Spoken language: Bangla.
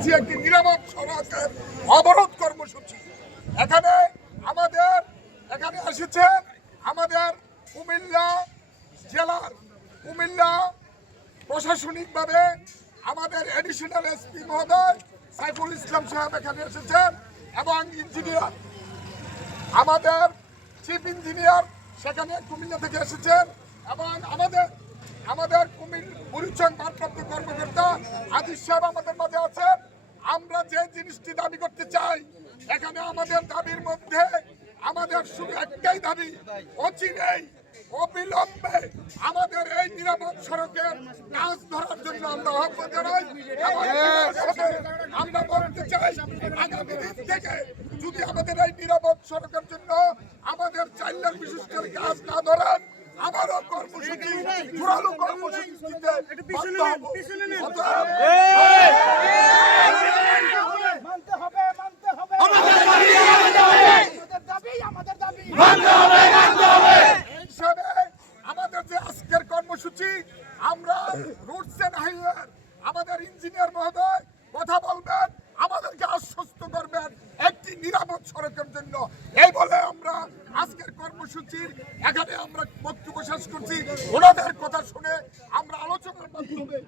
করছি একটি নিরাপদ সড়কের অবরোধ কর্মসূচি। এখানে আমাদের, এখানে এসেছেন আমাদের কুমিল্লা জেলার, কুমিল্লা প্রশাসনিকভাবে আমাদের এডিশনাল এসপি মহোদয় সাইফুল ইসলাম সাহেব এখানে এসেছেন এবং ইঞ্জিনিয়ার আমাদের চিফ ইঞ্জিনিয়ার সেখানে কুমিল্লা থেকে এসেছেন এবং আমাদের আমাদের কুমিল বুড়িচং ভারপ্রাপ্ত কর্মকর্তা আজিজ সাহেব আমাদের জিনিসটি দাবি করতে চাই। এখানে আমাদের দাবির মধ্যে আমাদের শুধু একটাই দাবি অচিরেই অবিলম্বে আমাদের এই নিরাপদ সড়কের কাজ ধরার জন্য আমরা আহ্বান জানাই আমরা বলতে চাই আগামী দিন থেকে যদি আমাদের এই নিরাপদ সড়কের জন্য আমাদের চার লাখ বিশিষ্টের কাজ না ধরেন আবারও কর্মসূচি জোরালো কর্মসূচি দিতে বাধ্য হব। অতএব মানতে হবে মানতে হবে আমাদের দাবি আমাদের দাবি হিসাবে আমাদের যে আজকের কর্মসূচি আমরা রুটস এন্ড হাইওয়ে, আমাদের ইঞ্জিনিয়ার মহোদয়, কথা বলবেন, আমাদেরকে আশ্বস্ত করবেন একটি নিরাপদ সড়কের জন্য। এই বলে আমরা আজকের কর্মসূচির এখানে আমরা বক্তব্য শেষ করছি। ওনাদের কথা শুনে আমরা আলোচনার মাধ্যমে